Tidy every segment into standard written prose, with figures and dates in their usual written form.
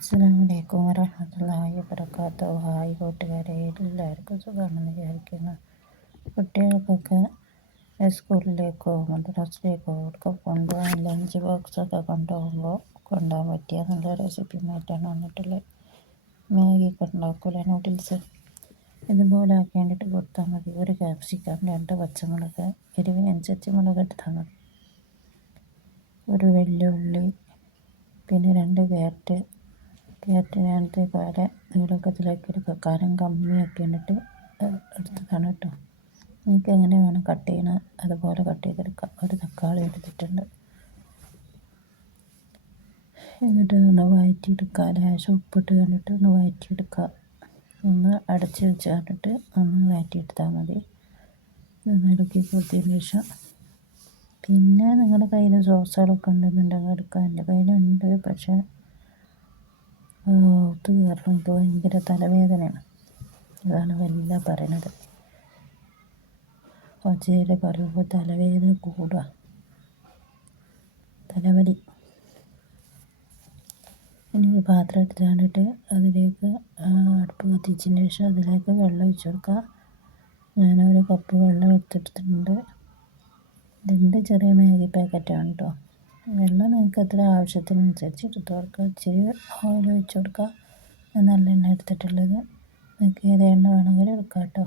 അസ്സലാമലൈക്കും വറഹ്മത്തുള്ളാഹി വബറകാതുഹു. ഹായ് കൂട്ടുകാരെ, എല്ലാവർക്കും സുഖമാണെന്ന് വിചാരിക്കുന്നു. കുട്ടികൾക്കൊക്കെ സ്കൂളിലേക്കോ മദ്രസയിലേക്കോ ഒക്കെ കൊണ്ടുപോകാൻ ലഞ്ച് ബോക്സൊക്കെ കൊണ്ടുപോകാൻ പറ്റിയ നല്ല റെസിപ്പിയുമായിട്ടാണ് വന്നിട്ടുള്ളത്. മാഗിയൊക്കെ ഉണ്ടാക്കൂല, നൂഡിൽസ് ഇതുപോലെ ആക്കിയിട്ട് കൊടുത്താൽ മതി. ഒരു ക്യാപ്സിക്കം, 2 പച്ചമുളക്, എരിവിനനുസരിച്ച് മുളക് എടുത്താൽ മതി. ഒരു വെല്ലുള്ളി, പിന്നെ 2 ക്യാരറ്റിനകത്ത് പോലെ നീളക്കത്തിലാക്കി എടുക്കുക. കനം കമ്മിയാക്കി എന്നിട്ട് എടുത്തതാണ് കേട്ടോ. നിങ്ങൾക്ക് എങ്ങനെ വേണം കട്ട് ചെയ്യണം അതുപോലെ കട്ട് ചെയ്തെടുക്കുക. ഒരു തക്കാളി എടുത്തിട്ടുണ്ട്. എന്നിട്ട് ഒന്ന് വഴറ്റിയെടുക്കുക. ലേശം ഉപ്പിട്ട് കണ്ടിട്ട് ഒന്ന് വഴറ്റിയെടുക്കുക. ഒന്ന് അടച്ച് വെച്ച് കണ്ടിട്ട് ഒന്ന് വഴറ്റിയെടുത്താൽ മതി. ഒന്ന് ഇളക്കി കൊടുത്തതിന് ശേഷം പിന്നെ നിങ്ങളുടെ കയ്യിൽ സോസുകളൊക്കെ ഉണ്ടെന്നുണ്ടെങ്കിൽ എടുക്കുക. എൻ്റെ കയ്യിലുണ്ട്, പക്ഷേ ഒത്തു കയറണം. എനിക്ക് ഭയങ്കര തലവേദനയാണ്, അതാണ് വല്ല പറയണത്. ഒച്ചയിൽ പറയുമ്പോൾ തലവേദന കൂടുക, തലവലി. ഇനി ഒരു പാത്രം എടുത്ത് കണ്ടിട്ട് അതിലേക്ക് അടുപ്പ് കത്തിച്ചതിന് ശേഷം അതിലേക്ക് വെള്ളം ഒഴിച്ച് കൊടുക്കുക. ഞാനൊരു കപ്പ് വെള്ളം എടുത്തിട്ടുണ്ട്. 2 ചെറിയ മാഗി പാക്കറ്റാണ് കേട്ടോ. വെള്ളം നിങ്ങൾക്ക് എത്ര ആവശ്യത്തിനനുസരിച്ച് എടുത്ത് കൊടുക്കുക. ഇച്ചിരി ഓയിൽ ഒഴിച്ച് കൊടുക്കുക. നല്ല എണ്ണ എടുത്തിട്ടുള്ളത്, നിങ്ങൾക്ക് ഏത് എണ്ണ വേണമെങ്കിലും എടുക്കാം കേട്ടോ.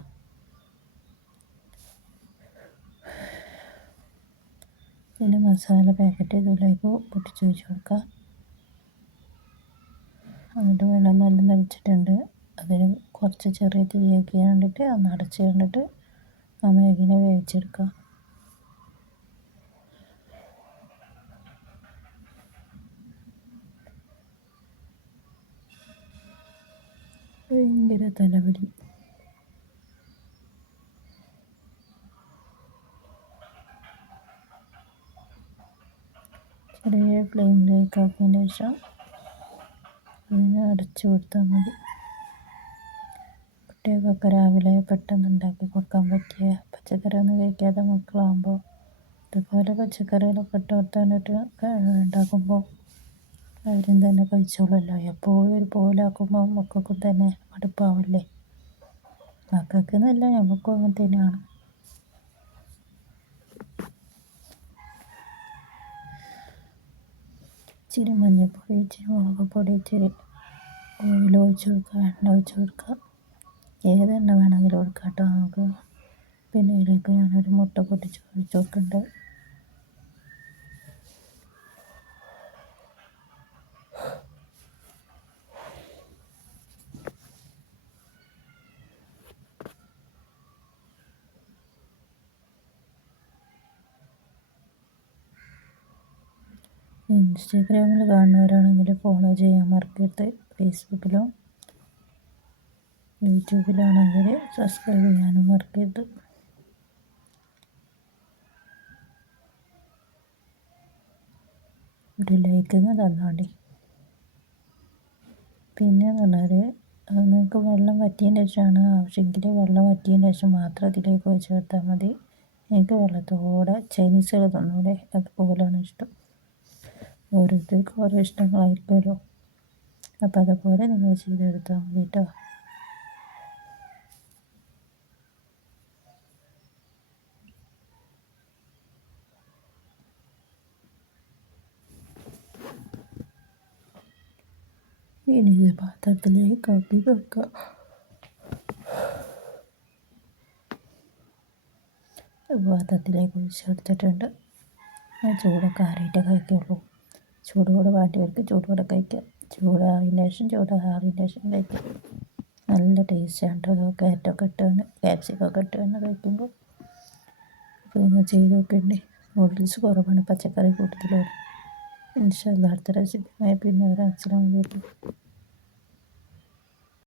പിന്നെ മസാല പാക്കറ്റ് ഇതിലേക്ക് പൊട്ടിച്ച് വെച്ച് കൊടുക്കുക. എന്നിട്ട് വെള്ളം നല്ല നനച്ചിട്ടുണ്ട്. അതിന് കുറച്ച് ചെറിയ തീയാക്കി കണ്ടിട്ട് ഒന്ന് അടച്ച് കണ്ടിട്ട് ആ മാഗിനെ വേവിച്ചെടുക്കുക. ഭയങ്കര തലവലി. ചെറിയ ഫ്ലെയിമിലേക്ക് ആക്കിയതിന് ശേഷം അതിനെ അടച്ചു കൊടുത്താൽ മതി. കുട്ടികൾക്കൊക്കെ രാവിലെ പെട്ടെന്ന് ഉണ്ടാക്കി കൊടുക്കാൻ പറ്റിയ, പച്ചക്കറിയൊന്നും കഴിക്കാതെ മക്കളാകുമ്പോൾ ഇതുപോലെ പച്ചക്കറികളൊക്കെ ഇട്ട് കൊടുത്തിട്ട് ഉണ്ടാക്കുമ്പോൾ അവരും തന്നെ കഴിച്ചോളല്ലോ. എപ്പോഴും ഒരു പോലാക്കുമ്പോൾ മക്കൾക്കും തന്നെ മടുപ്പാവില്ലേ? മക്കൾക്ക് എന്നല്ല, നമുക്കും അങ്ങനെ തന്നെയാണ്. ഇച്ചിരി മഞ്ഞൾപ്പൊടി, ഇച്ചിരി മുളക് പൊടി, ഇച്ചിരി ഓയിൽ ഒഴിച്ച് കൊടുക്കുക, എണ്ണ ഒഴിച്ച് കൊടുക്കുക. ഏത് എണ്ണ വേണമെങ്കിലും കൊടുക്കാം കേട്ടോ നമുക്ക്. പിന്നെ ഇതിലേക്ക് ഞാനൊരു മുട്ട പൊട്ടിച്ച് ഒഴിച്ച് കൊടുക്കുന്നുണ്ട്. ഇൻസ്റ്റാഗ്രാമിൽ കാണുന്നവരാണെങ്കിൽ ഫോളോ ചെയ്യാൻ മറക്കരുത്. ഫേസ്ബുക്കിലും യൂട്യൂബിലാണെങ്കിൽ സബ്സ്ക്രൈബ് ചെയ്യാനും മറക്കരുത്. ഒരു ലൈക്ക് തന്നാണ്ടി. പിന്നെ എന്ന് പറഞ്ഞാൽ നിങ്ങൾക്ക് വെള്ളം വറ്റിയതിന് ശേഷമാണ് ആവശ്യമെങ്കിൽ വെള്ളം വറ്റിയതിന് ശേഷം മാത്രം അതിലേക്ക് ഒഴിച്ച് കൊടുത്താൽ മതി. എനിക്ക് വെള്ളത്തോടെ ചൈനീസുകൾ തന്നൂടെ, അതുപോലെയാണ് ഇഷ്ടം. ഓരോരുത്തർക്കും ഓരോ ഇഷ്ടങ്ങളായിരിക്കുമല്ലോ. അപ്പം അതുപോലെ നിങ്ങൾ ചെയ്തെടുത്താൽ മതി കേട്ടോ. ഇനി ഇത് പാത്രത്തിലേക്ക് ആക്കി വെക്കുക. പാത്രത്തിലേക്ക് ഒഴിച്ചെടുത്തിട്ടുണ്ട്. ചൂടൊക്കെ ആറിയിട്ടേ കഴിക്കുള്ളൂ. ചൂടോടെ വേണ്ടിയവർക്ക് ചൂടോടെ കഴിക്കാം, ചൂടാറിയതിന് ശേഷം കഴിക്കാം. നല്ല ടേസ്റ്റാണ് കേട്ടോ. ക്യാപ്സിക്കൊക്കെ ഇട്ടാണ് കഴിക്കുമ്പോൾ. അപ്പോൾ നിങ്ങൾ ചെയ്ത് നോക്കണ്ടേ. നൂഡിൽസ് കുറവാണ്, പച്ചക്കറി കൂടുതലാണ്. ഇൻഷാ അല്ലാഹ് അടുത്ത റെസിപ്പിയുമായി പിന്നെ വരാം. അസ്സലാമു അലൈക്കും.